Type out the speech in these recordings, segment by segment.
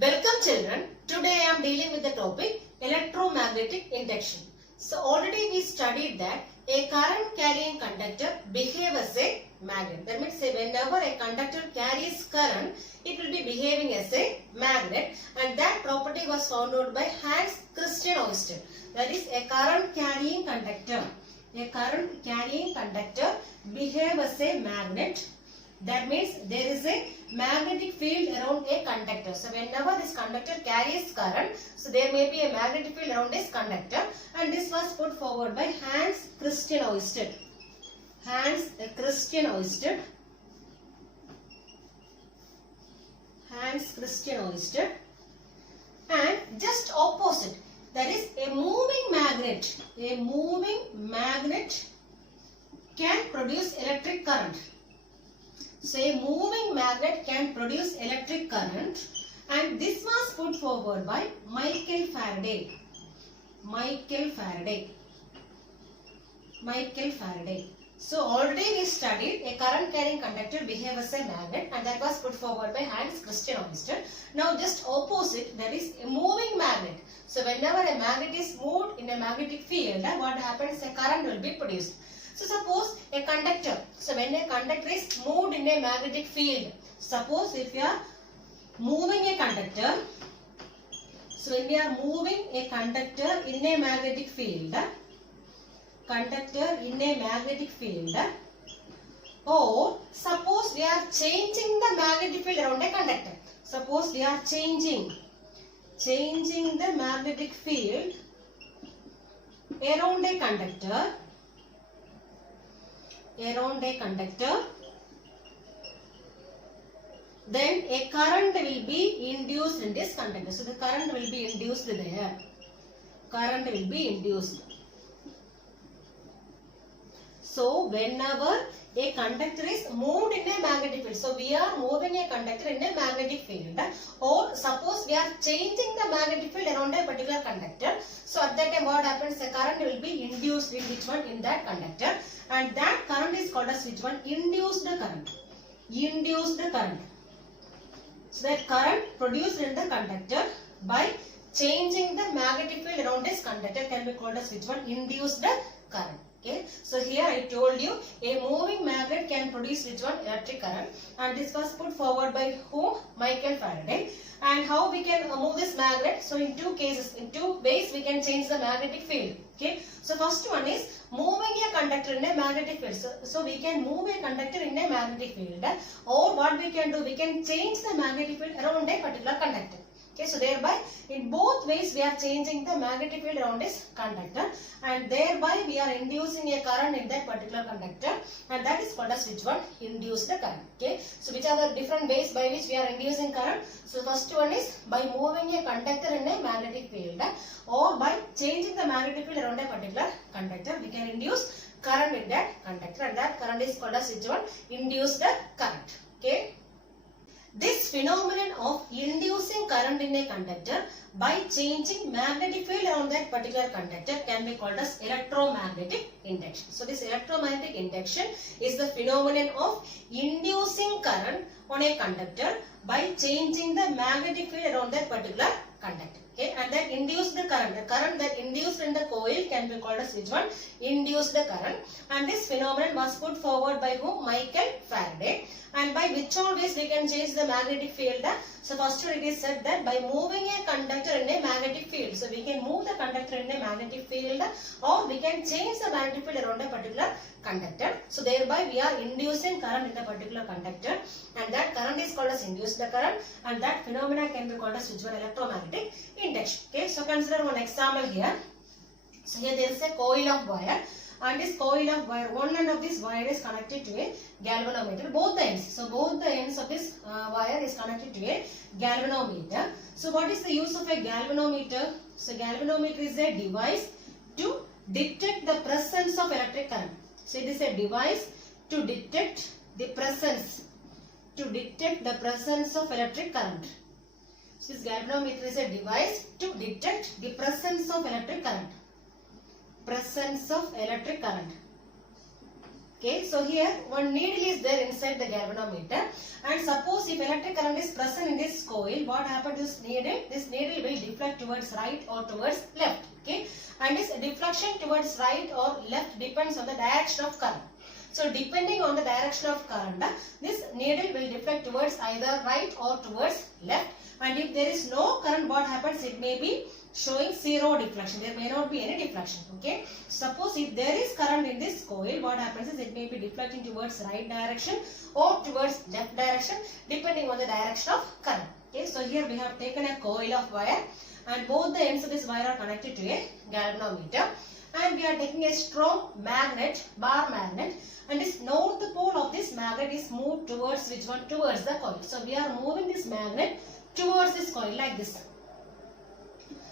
Welcome children. Today I am dealing with the topic electromagnetic induction. So already we studied that a current carrying conductor behaves as a magnet. That means whenever a conductor carries current, it will be behaving as a magnet, and that property was found out by Hans Christian Ørsted. That is a current carrying conductor. A current carrying conductor behaves as a magnet. That means there is a magnetic field around a conductor. So whenever this conductor carries current, so there may be a magnetic field around this conductor, and this was put forward by Hans Christian Ørsted. Hans Christian Ørsted. Hans Christian Ørsted. And just opposite, that is a moving magnet. A moving magnet can produce electric current. So a moving magnet can produce electric current, and this was put forward by Michael Faraday. Michael Faraday. Michael Faraday. So already we studied a current carrying conductor behaves as a magnet, and that was put forward by Hans Christian Ørsted. Now just opposite, that is a moving magnet. So whenever a magnet is moved in a magnetic field, what happens? A current will be produced. So suppose a conductor, so when a conductor is moved in a magnetic field, suppose if you are moving a conductor, so when we are moving a conductor in a magnetic field, or suppose we are changing the magnetic field around a conductor. Suppose we are changing the magnetic field around a conductor, then a current will be induced in this conductor. So the current will be induced there. Current will be induced. So whenever a conductor is moved in a magnetic field, so we are moving a conductor in a magnetic field, or suppose we are changing the magnetic field around a particular conductor. So at that time what happens? A current will be induced in which one? In that conductor, and that current is called as which one? Induced current. Induced current. So that current produced in the conductor by changing the magnetic field around this conductor can be called as which one? Induced current. Okay, so here I told you a moving magnet can produce which one? Electric current, and this was put forward by whom? Michael Faraday. And how we can move this magnet? So in two cases, in two ways we can change the magnetic field. Okay, so first one is moving a conductor in a magnetic field. So we can move a conductor in a magnetic field, or what we can do? We can change the magnetic field around a particular conductor. Okay, so thereby in both ways we are changing the magnetic field around this conductor, and thereby we are inducing a current in that particular conductor, and that is called as which one? Induced current. Okay, so which are the different ways by which we are inducing current? So first one is by moving a conductor in a magnetic field, or by changing the magnetic field around a particular conductor, we can induce current in that conductor, and that current is called as which one? Induced current. Okay. This phenomenon of inducing current in a conductor by changing magnetic field around that particular conductor can be called as electromagnetic induction. So this electromagnetic induction is the phenomenon of inducing current on a conductor by changing the magnetic field around that particular conductor. Okay, and that induced the current that induced in the coil can be called as which one? Induced current. And this phenomenon was put forward by whom? Michael Faraday. And by which all ways we can change the magnetic field? So first it is said that by moving a conductor in a magnetic field. So we can move the conductor in a magnetic field, or we can change the magnetic field around a particular conductor. So thereby we are inducing current in the particular conductor, and that current is called as induced current, and that phenomena can be called as which one? Electromagnetic induction. Okay, so consider one example here. So here there is a coil of wire, and this coil of wire, one end of this wire is connected to a galvanometer, both the ends. So both the ends of this wire is connected to a galvanometer. So what is the use of a galvanometer? So galvanometer is a device to detect the presence of electric current. So it is a device to detect the presence of electric current. So this galvanometer is a device to detect the presence of electric current. Okay, so here one needle is there inside the galvanometer, and suppose if electric current is present in this coil, what happens to this needle will deflect towards right or towards left. Okay, and this deflection towards right or left depends on the direction of current. So depending on the direction of current, this needle will deflect towards either right or towards left, and if there is no current, what happens? It may be showing zero deflection. There may not be any deflection. Okay. Suppose if there is current in this coil, what happens is it may be deflecting towards right direction or towards left direction depending on the direction of current. Okay. So here we have taken a coil of wire, and both the ends of this wire are connected to a galvanometer, and we are taking a strong magnet, bar magnet, and this north pole of this magnet is moved towards which one? Towards the coil. So we are moving this magnet towards this coil like this.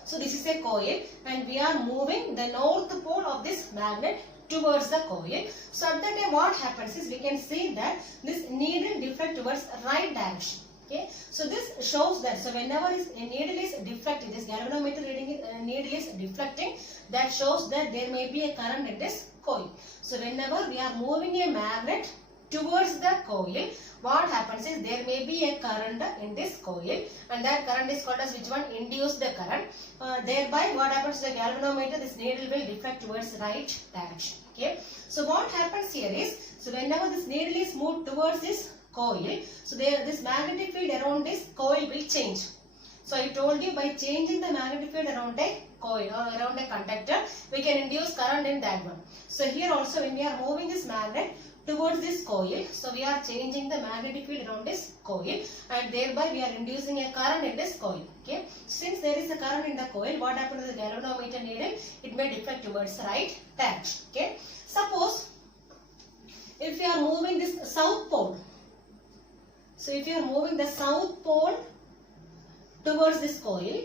So this is a coil, and we are moving the north pole of this magnet towards the coil. So at that time what happens is we can see that this needle deflect towards right direction. Okay, so this shows that, so whenever a needle is deflecting, this galvanometer reading needle is deflecting, that shows that there may be a current in this coil. So whenever we are moving a magnet towards the coil, what happens is there may be a current in this coil, and that current is called as which one? Induced the current. Thereby what happens to the galvanometer? This needle will deflect towards right direction. Okay, so what happens here is, so whenever this needle is moved towards this coil, so there this magnetic field around this coil will change. So I told you, by changing the magnetic field around a coil or around a conductor, we can induce current in that one. So here also when we are moving this magnet towards this coil, so we are changing the magnetic field around this coil, and thereby we are inducing a current in this coil. Okay, since there is a current in the coil, what happens to the galvanometer needle? It may deflect towards right direction. Okay, suppose if we are moving this south pole, so if you are moving the south pole towards this coil,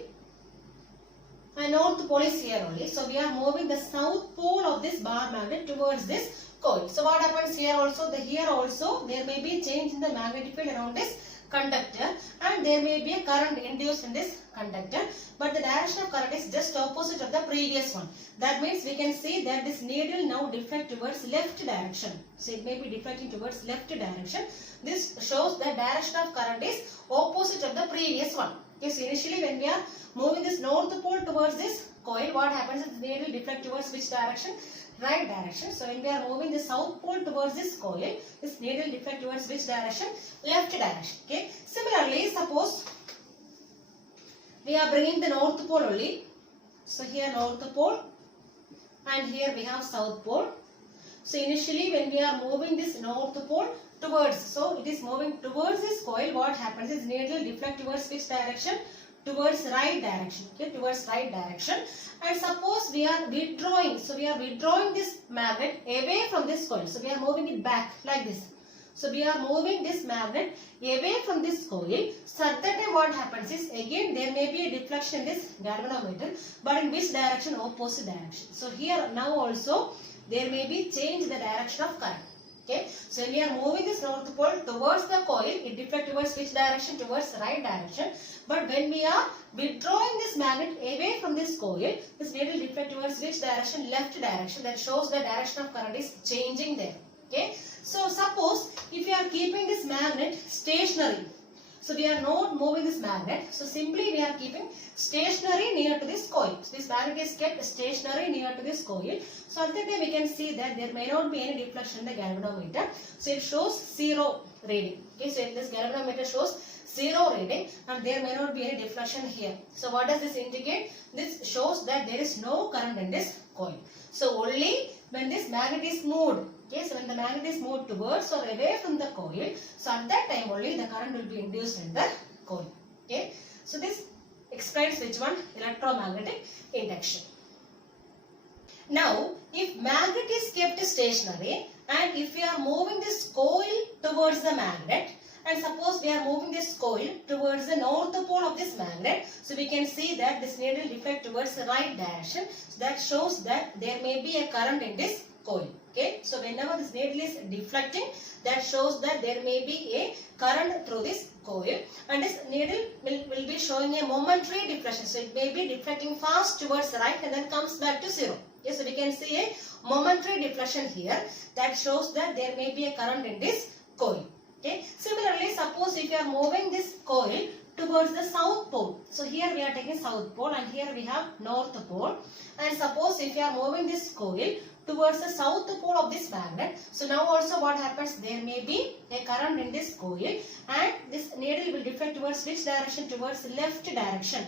and north pole is here only, so we are moving the south pole of this bar magnet towards this coil. So what happens here also? Here also there may be change in the magnetic field around this conductor, and there may be a current induced in this conductor, but the direction of current is just opposite of the previous one. That means we can see that this needle now deflect towards left direction. So it may be deflecting towards left direction. This shows the direction of current is opposite of the previous one. Okay, so initially when we are moving this north pole towards this coil, what happens is the needle deflect towards which direction? Right direction. So when we are moving the south pole towards this coil, this needle deflect towards which direction? Left direction. Okay. Similarly, suppose we are bringing the north pole only. So here north pole, and here we have south pole. So initially when we are moving this north pole towards, so it is moving towards this coil, what happens is needle deflect towards which direction? Towards right direction. Okay, towards right direction. And suppose we are withdrawing, so we are withdrawing this magnet away from this coil. So we are moving it back like this. So we are moving this magnet away from this coil. So at that time what happens is, again there may be a deflection in this galvanometer, but in which direction? Opposite direction. So here now also there may be change in the direction of current. Okay, so when we are moving this north pole towards the coil, it deflects towards which direction? Towards right direction. But when we are withdrawing this magnet away from this coil, this needle deflects towards which direction? Left direction. That shows the direction of current is changing there. Okay, so suppose if we are keeping this magnet stationary, so we are not moving this magnet, so simply we are keeping stationary near to this coil. So this magnet is kept stationary near to this coil. So at that time we can see that there may not be any deflection in the galvanometer. So it shows zero reading. Okay, so this galvanometer shows zero reading, and there may not be any deflection here. So what does this indicate? This shows that there is no current in this coil. So only when this magnet is moved, okay, so when the magnet is moved towards or away from the coil, so at that time only the current will be induced in the coil. Okay, so this explains which one? Electromagnetic induction. Now, if magnet is kept stationary, and if we are moving this coil towards the magnet, and suppose we are moving this coil towards the north pole of this magnet, so we can see that this needle deflect towards the right direction. So that shows that there may be a current in this coil. Okay, so whenever this needle is deflecting, that shows that there may be a current through this coil, and this needle will be showing a momentary deflection. So it may be deflecting fast towards the right and then comes back to zero. Yes, so we can see a momentary deflection here that shows that there may be a current in this coil. Okay. Similarly, suppose if you are moving this coil towards the south pole. So here we are taking south pole and here we have north pole. And suppose if you are moving this coil towards the south pole of this magnet. So now also what happens? There may be a current in this coil and this needle will deflect towards which direction? Towards left direction.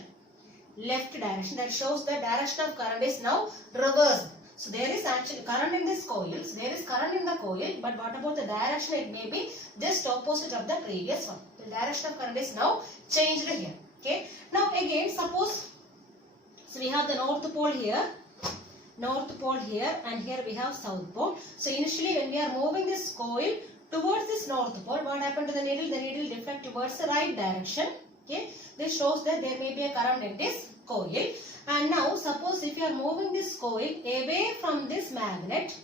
Left direction. That shows the direction of current is now reversed. So there is actually current in this coil. So there is current in the coil, but what about the direction? It may be just opposite of the previous one. The direction of current is now changed here. Okay. Now again, suppose, so we have the north pole here, and here we have south pole. So initially when we are moving this coil towards this north pole, what happened to the needle? The needle deflect towards the right direction. Okay. This shows that there may be a current in this coil. And now suppose if you are moving this coil away from this magnet.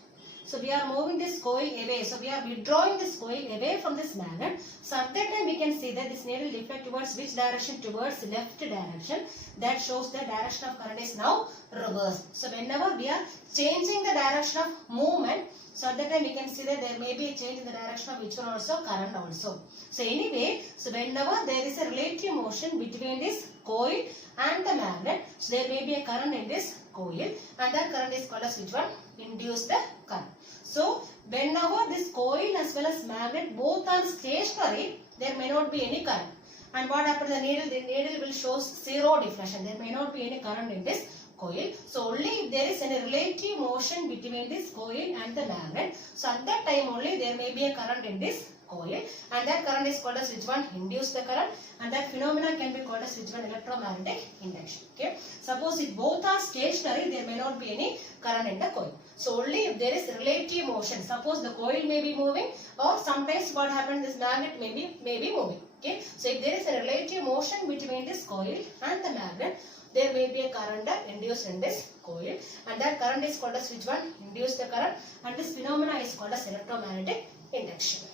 So we are moving this coil away. So we are withdrawing this coil away from this magnet. So at that time we can see that this needle deflect towards which direction? Towards left direction. That shows the direction of current is now reversed. So whenever we are changing the direction of movement, so at that time we can see that there may be a change in the direction of which one also? Current also. So anyway, so whenever there is a relative motion between this coil and the magnet, so there may be a current in this coil, and that current is called as which one? Induced current. So whenever this coil as well as magnet both are stationary, there may not be any current. And what happens to the needle? The needle will show zero deflection. There may not be any current in this coil. So only if there is any relative motion between this coil and the magnet, so at that time only there may be a current in this coil, and that current is called as which one? Induced current, and that phenomenon can be called as which one? Electromagnetic induction. Okay. Suppose if both are stationary, there may not be any current in the coil. So only if there is relative motion. Suppose the coil may be moving, or sometimes what happens? This magnet may be moving. Okay. So if there is a relative motion between this coil and the magnet, there may be a current induced in this coil, and that current is called as which one? Induced current, and this phenomena is called as electromagnetic induction.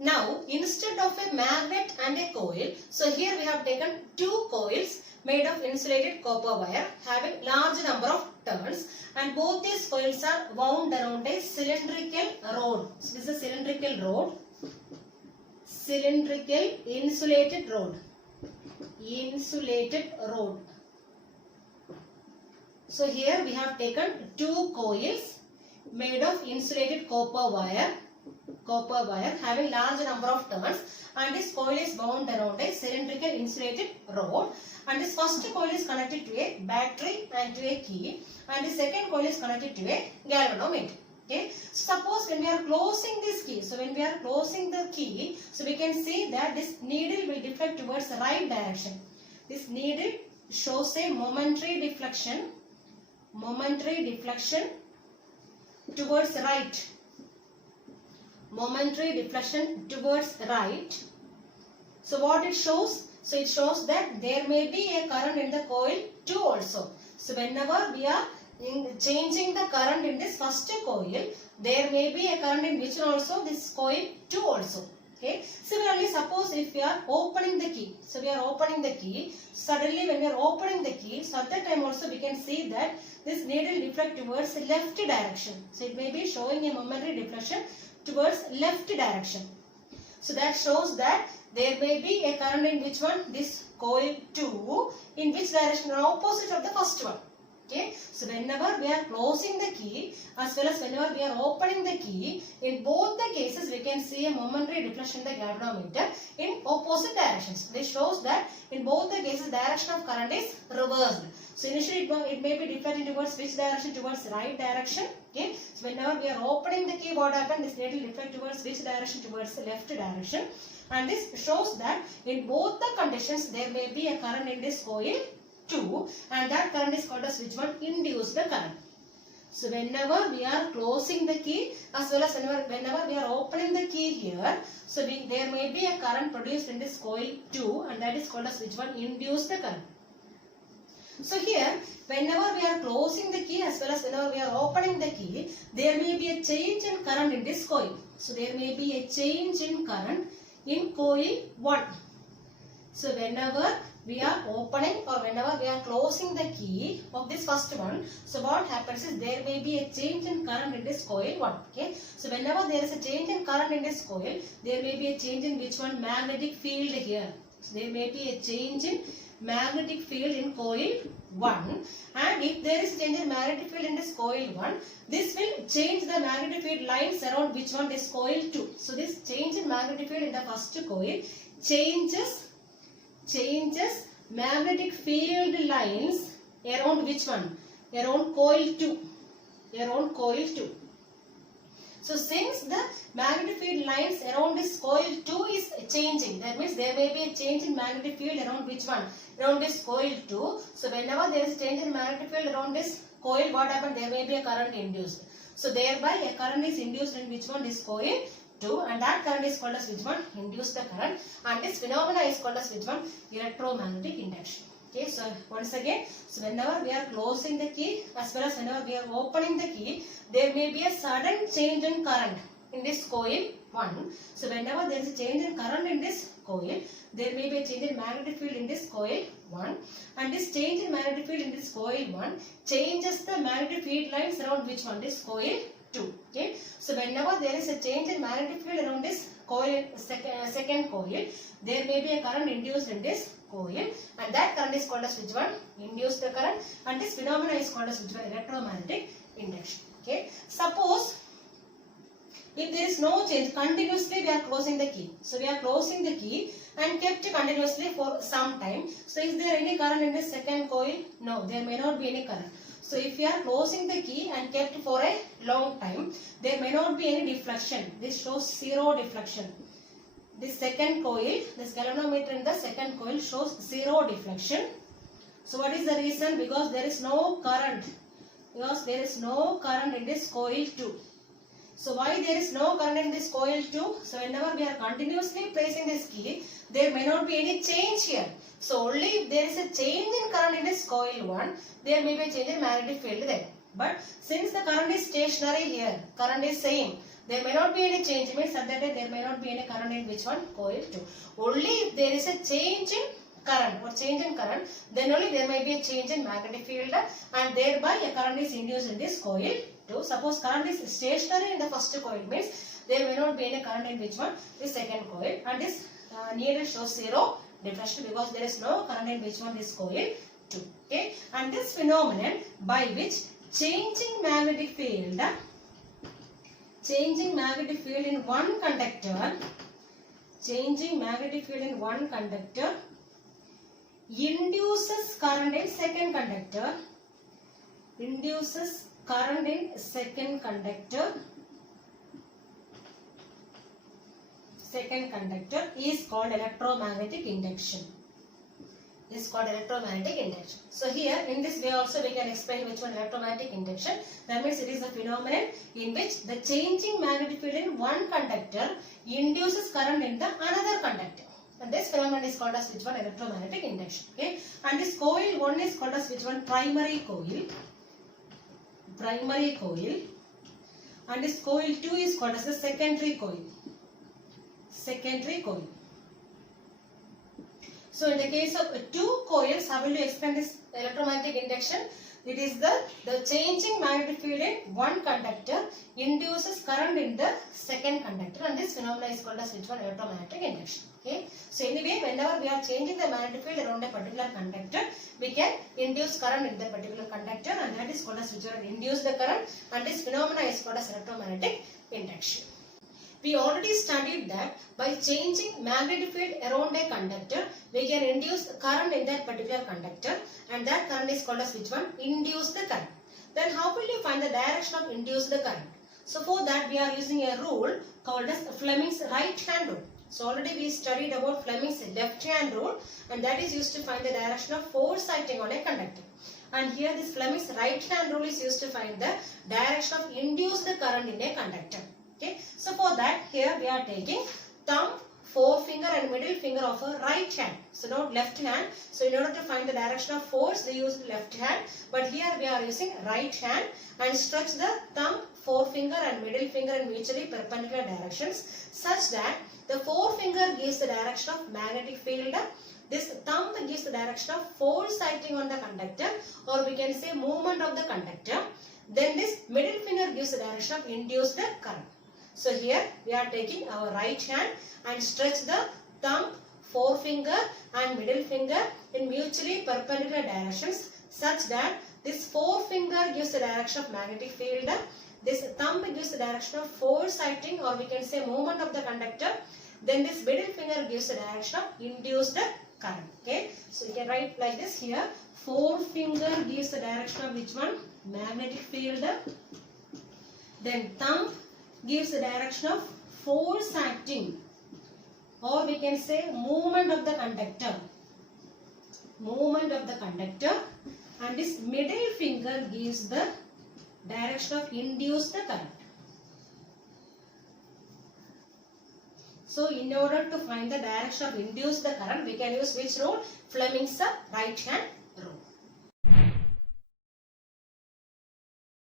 Now, instead of a magnet and a coil, so here we have taken two coils made of insulated copper wire having large number of turns, and both these coils are wound around a cylindrical rod. So this is a cylindrical rod, cylindrical insulated rod, insulated rod. So here we have taken two coils made of insulated copper wire having large number of turns, and this coil is wound around a cylindrical insulated rod, and this first coil is connected to a battery and to a key, and the second coil is connected to a galvanometer. Okay. So suppose when we are closing this key, so when we are closing the key, so we can see that this needle will deflect towards the right direction. This needle shows a momentary deflection towards right. Momentary deflection towards right. So what it shows? So it shows that there may be a current in the coil 2 also. So whenever we are changing the current in this first coil, there may be a current in which one also? This coil 2 also. Okay. Similarly, suppose if we are opening the key. So we are opening the key. Suddenly when we are opening the key, so at that time also we can see that this needle deflect towards the left direction. So it may be showing a momentary deflection towards left direction. So that shows that there may be a current in which one? This coil 2, in which direction? Opposite of the first one. Okay. So whenever we are closing the key as well as whenever we are opening the key, in both the cases we can see a momentary deflection in the galvanometer in opposite directions. This shows that in both the cases direction of current is reversed. So initially it may be deflecting towards which direction? Towards right direction. Okay. So whenever we are opening the key, what happens? This needle deflect towards which direction? Towards the left direction. And this shows that in both the conditions there may be a current in this coil 2, and that current is called as which one? Induced current. So whenever we are closing the key as well as whenever we are opening the key here, so there may be a current produced in this coil 2, and that is called as which one? Induced current. So here whenever we are closing the key as well as whenever we are opening the key, there may be a change in current in this coil. So there may be a change in current in coil 1. So whenever we are opening or whenever we are closing the key of this first one, so what happens is there may be a change in current in this coil 1. Okay, so whenever there is a change in current in this coil, there may be a change in which one? Magnetic field here. So there may be a change in magnetic field in coil 1, and if there is a change in magnetic field in this coil 1, this will change the magnetic field lines around which one? This coil 2. So this change in magnetic field in the first coil changes magnetic field lines around which one? Around coil 2. Around coil 2. So since the magnetic field lines around this coil 2 is changing, that means there may be a change in magnetic field around which one? Around this coil 2. So whenever there is a change in magnetic field around this coil, what happens? There may be a current induced. So thereby a current is induced in which one? This coil 2, and that current is called as which one? Induced the current, and this phenomena is called as which one? Electromagnetic induction. Okay, so once again, so whenever we are closing the key as well as whenever we are opening the key, there may be a sudden change in current in this coil 1. So whenever there is a change in current in this coil, there may be a change in magnetic field in this coil 1, and this change in magnetic field in this coil 1 changes the magnetic field lines around which one? This coil 2. Okay, so whenever there is a change in magnetic field around this coil, second coil, there may be a current induced in this coil, and that current is called as which one? Induced the current, and this phenomena is called as which one? Electromagnetic induction. Okay, suppose if there is no change, continuously we are closing the key. So we are closing the key and kept continuously for some time. So is there any current in this second coil? No, there may not be any current. So if we are closing the key and kept for a long time, there may not be any deflection. This shows zero deflection. This second coil, this galvanometer in the second coil shows zero deflection. So what is the reason? Because there is no current. Because there is no current in this coil 2. So why there is no current in this coil 2? So whenever we are continuously placing this key, there may not be any change here. So only if there is a change in current in this coil 1, there may be a change in magnetic field there. But since the current is stationary here, current is same, there may not be any change. It means at that time there may not be any current in which one? Coil 2. Only if there is a change in current or change in current, then only there may be a change in magnetic field, and thereby a current is induced in this coil 2. Suppose current is stationary in the first coil, means there may not be any current in which one? This second coil, and this needle shows zero deflection because there is no current in which one? This coil 2. Okay, and this phenomenon by which changing magnetic field in one conductor, induces current in second conductor, is called electromagnetic induction. So here in this way also we can explain which one electromagnetic induction. That means it is a phenomenon in which the changing magnetic field in one conductor induces current in the another conductor. And this phenomenon is called as which one? Electromagnetic induction. Okay. And this coil 1 is called as which one? Primary coil. And this coil 2 is called as the secondary coil. So in the case of two coils, how will you explain this electromagnetic induction? It is the changing magnetic field in one conductor induces current in the second conductor, and this phenomenon is called as which one? Electromagnetic induction. Okay. So anyway, whenever we are changing the magnetic field around a particular conductor, we can induce current in the particular conductor, and that is called as which one? Induce the current, and this phenomenon is called as electromagnetic induction. We already studied that by changing magnetic field around a conductor, we can induce current in that particular conductor, and that current is called as which one? Induce the current. Then how will you find the direction of induce the current? So for that we are using a rule called as Fleming's right hand rule. So already we studied about Fleming's left hand rule, and that is used to find the direction of force acting on a conductor. And here this Fleming's right hand rule is used to find the direction of induce the current in a conductor. Okay, so for that here we are taking thumb, forefinger and middle finger of a right hand. So not left hand. So in order to find the direction of force, they use left hand. But here we are using right hand and stretch the thumb, forefinger and middle finger in mutually perpendicular directions such that the forefinger gives the direction of magnetic field, this thumb gives the direction of force acting on the conductor, or we can say movement of the conductor. Then this middle finger gives the direction of induced current. So here we are taking our right hand and stretch the thumb, forefinger and middle finger in mutually perpendicular directions such that this forefinger gives the direction of magnetic field, this thumb gives the direction of force acting, or we can say movement of the conductor. Then this middle finger gives the direction of induced current. Okay, so you can write like this here. Forefinger gives the direction of which one? Magnetic field. Then thumb gives the direction of force acting, or we can say movement of the conductor. Movement of the conductor. And this middle finger gives the direction of induced current. So in order to find the direction of induced current, we can use which rule? Fleming's right hand